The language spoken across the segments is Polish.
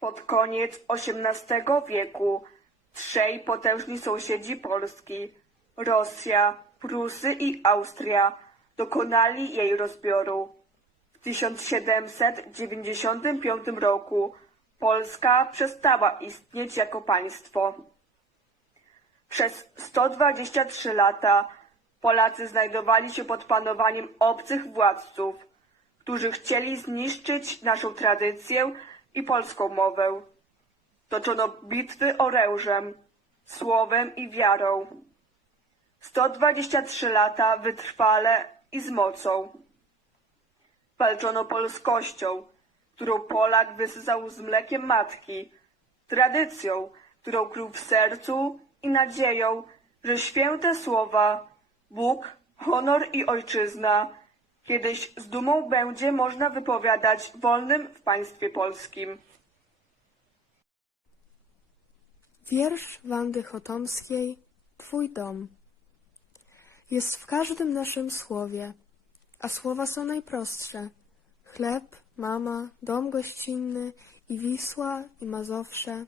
Pod koniec XVIII wieku trzej potężni sąsiedzi Polski, Rosja, Prusy i Austria, dokonali jej rozbioru. W 1795 roku Polska przestała istnieć jako państwo. Przez 123 lata Polacy znajdowali się pod panowaniem obcych władców, którzy chcieli zniszczyć naszą tradycję i polską mowę. Toczono bitwy orężem, słowem i wiarą. 123 lata wytrwale i z mocą. Walczono polskością, którą Polak wysysał z mlekiem matki, tradycją, którą krył w sercu i nadzieją, że święte słowa Bóg, honor i ojczyzna kiedyś z dumą będzie można wypowiadać wolnym w państwie polskim. Wiersz Wandy Chotomskiej Twój dom jest w każdym naszym słowie, a słowa są najprostsze. Chleb, mama, dom gościnny i Wisła i Mazowsze.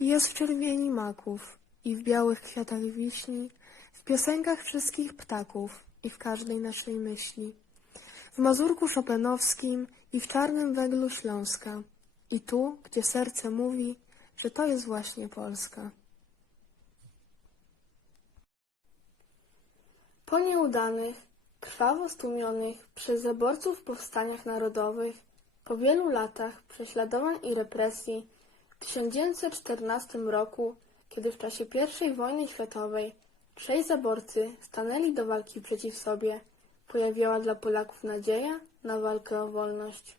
I jest w czerwieni maków i w białych kwiatach wiśni, w piosenkach wszystkich ptaków i w każdej naszej myśli. W mazurku szopenowskim i w czarnym węglu Śląska. I tu, gdzie serce mówi, że to jest właśnie Polska. Po nieudanych, krwawo stłumionych przez zaborców powstaniach narodowych, po wielu latach prześladowań i represji, w 1914 roku, kiedy w czasie I wojny światowej trzej zaborcy stanęli do walki przeciw sobie, pojawiała dla Polaków nadzieja na walkę o wolność.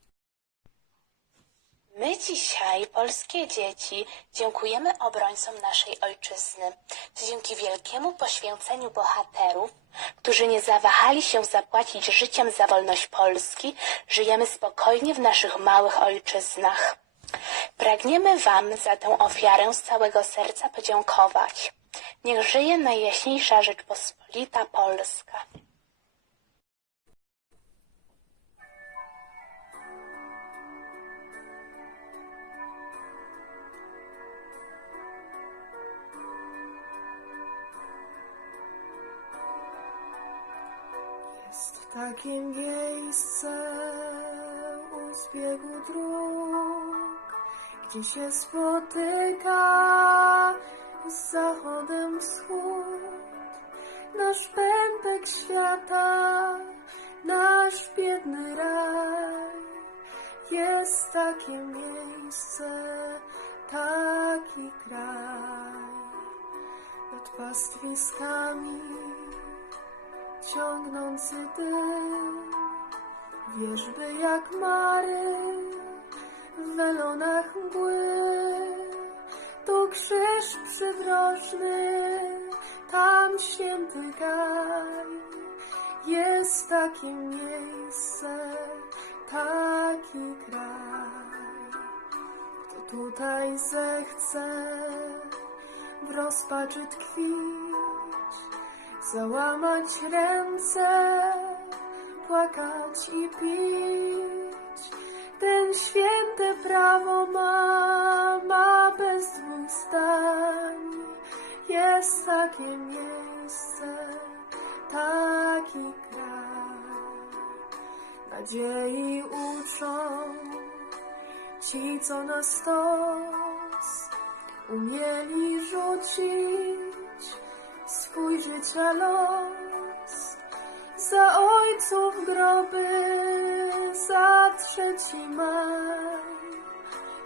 My dzisiaj, polskie dzieci, dziękujemy obrońcom naszej ojczyzny. Dzięki wielkiemu poświęceniu bohaterów, którzy nie zawahali się zapłacić życiem za wolność Polski, żyjemy spokojnie w naszych małych ojczyznach. Pragniemy Wam za tę ofiarę z całego serca podziękować. Niech żyje Najjaśniejsza Rzeczpospolita Polska. Jest takie miejsce u zbiegu dróg, gdzie się spotyka z zachodem wschód. Nasz pępek świata, nasz biedny raj. Jest takie miejsce, taki kraj nad pastwiskami ciągnący dym, wierzby jak mary w welonach mgły. Tu krzyż przydrożny, tam święty gaj. Jest takie miejsce, taki kraj. Kto tutaj zechce w rozpaczy tkwić, załamać ręce, płakać i pić. Ten święte prawo ma, ma bez dwóch zdań. Jest takie miejsce, taki kraj. Nadziei uczą ci, co na stos umieli rzucić życia los. Za ojców groby, za trzeci maj.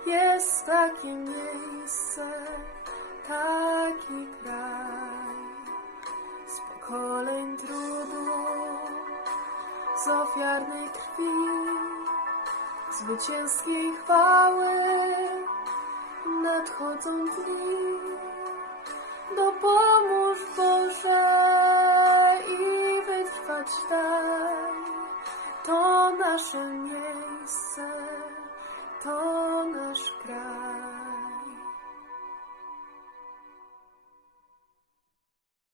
Jest takie miejsce, taki kraj. Z pokoleń trudu, z ofiarnej krwi, zwycięskiej chwały nadchodzą dni. so